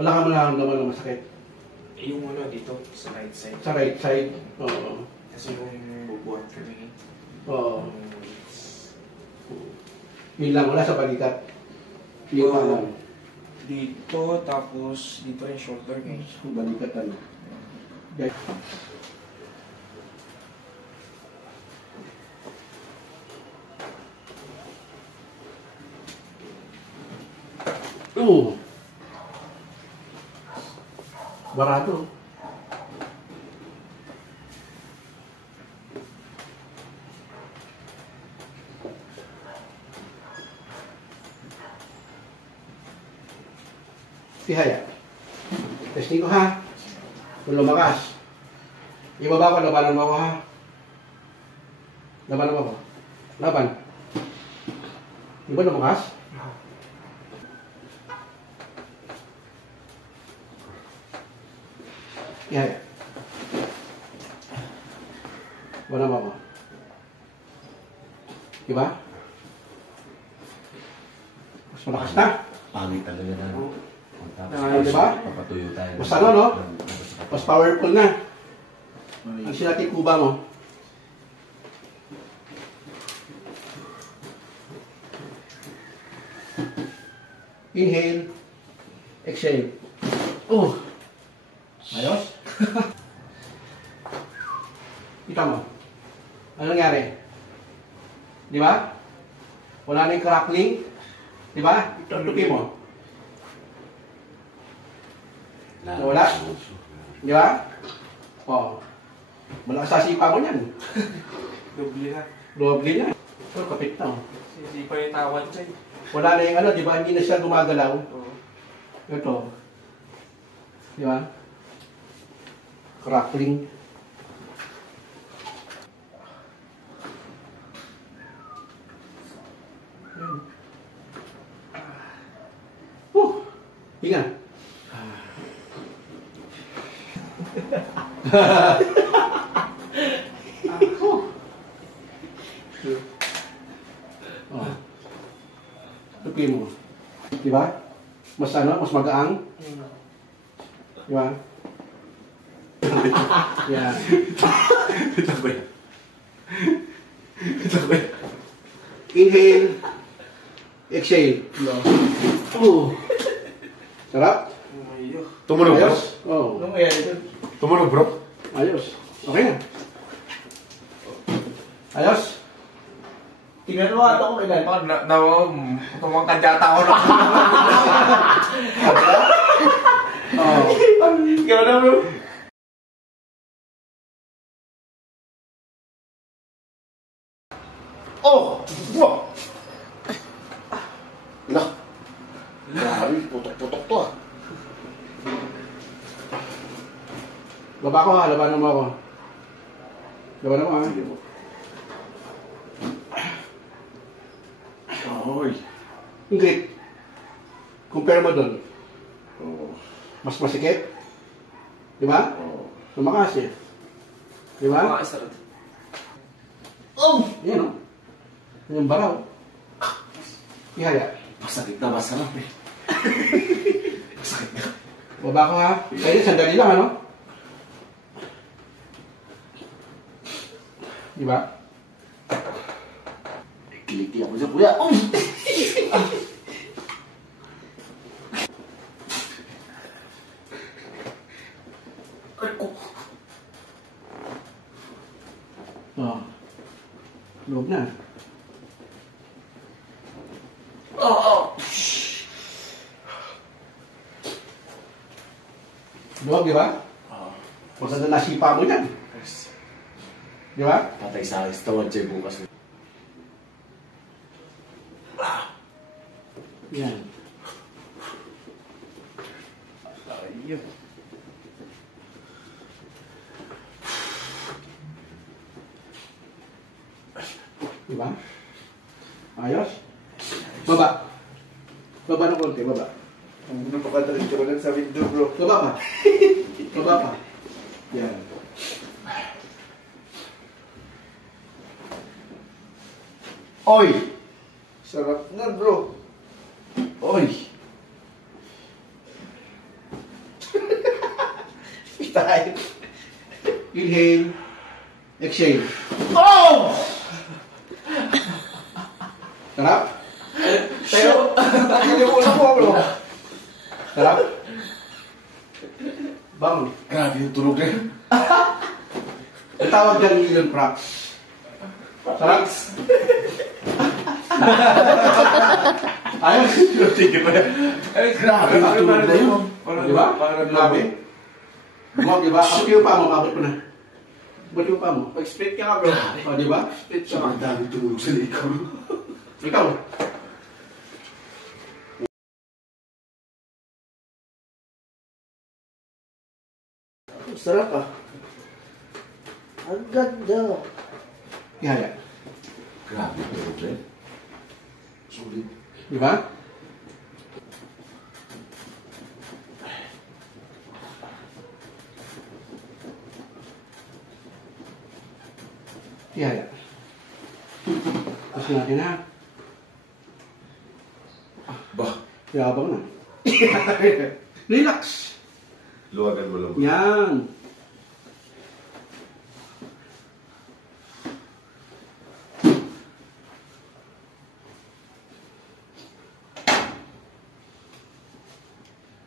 Wala ka mo nararamdaman na masakit? Yung ano dito, sa right side. Sa right side? Oo. Kasi yung bubuhat kami. Oo. Yun lang, wala sa balikat. Yung pa lang. Dito, tapos dito yung shoulder guys. Balikat ano. Okay. Barato. Tihaya. Testing ko ha. Kung lumakas. Ibaba ko, labanan mo ako ha. Labanan mo ako. Laban. Di ba lumakas? Tihaya. Wala mo ako. Diba? Mas malakas na. Pangit talaga na. Diba? Papatuyo tayo. Mas ano, no? Mas powerful na. Ang sinati kuba mo. Inhale. Exhale. Oh! Ayos? Kita mo. Ano nangyari? Di ba? Wala na yung crackling. Di ba? Tutupi mo. Wala? Di ba? Oh. Malakas sa sipa mo yan. Doble na. Doble na. Ito, kapit na. Sisipa yung tawad siya. Wala na yung ano, di ba? Hindi na siya gumagalaw. Oo. Ito. Di ba? Crackling. Hinga. Oh. Tupi mo. Di ba? Mas ano, mas magaang. Di ba? Yeah. Ito ba yan? Ito ba yan? Inhale. Exhale. Oh. Sarap? Tumunog bro? Ayos? Oo. Ano may ito? Tumunog bro? Ayos. Okay na. Ayos? Tingnan mo ito kung ilan. Tumangkad yata ako na. Oo. Ikaw na bro. Oh! Wow! Lah! Grabe, putok-putok to ah. Baba ko ha, labanan mo ako. Labanan mo ha. Sige po. Oy! Yung grip. Compare mo dun. Oo. Mas masikip. Di ba? Oo. Lumakas eh. Di ba? Oh! Yan o. Yung baraw. Ihaya. Masakit na, masarap eh. Masakit na. Baba ko ha. Kaya sandali lang ano? Di ba? Kiliti ako dyan, kuya. Oh. Loob na. Luwag, di ba? Basta na nasipa mo yan. Di ba? Patay sa akin, tawad siya bukas. Yan. Ayun. Di ba? Ayos? Baba. Baba ng konti, baba. Napakadalit ko lang sa window bro. Baba pa. Baba pa. Yan. Oy! Sarap na bro. Oy! Inhale. Exhale. Oh! Sarap? Tayo, nakalimutan ko bro. Sarap? Bang. Grabe yung tulog na yun. Ang tawag dyan million cracks. Sarap? Ayos. Sige pa yan. Grabe yung tulog na yun. Di ba? Grabe. Mo, di ba? Ako yung pa mo, abot ko na. Abot yung pa mo. Mag-split ka nga bro. O, di ba? Split ka. Sobrang dami tulog sa likod. Ikaw. Sarap ah. Ang ganda. Ihaya. Grabe yung tulog na yun. Sulit. Di ba? Ihaya. Tapos natin ha. Bah, Yabang na. Relax. luwagan mo lang. Yan.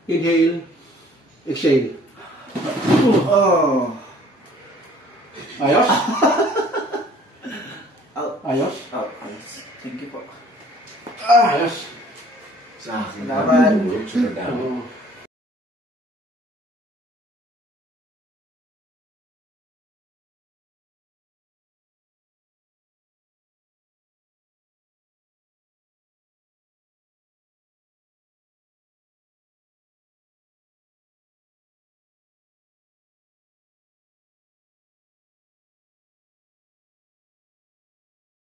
Inhale. Exhale. Oh. Ayos? Out. Ayos? Out. Thank you po. Ayos. Sa akin, Salamat. tulog sa dami. Oo.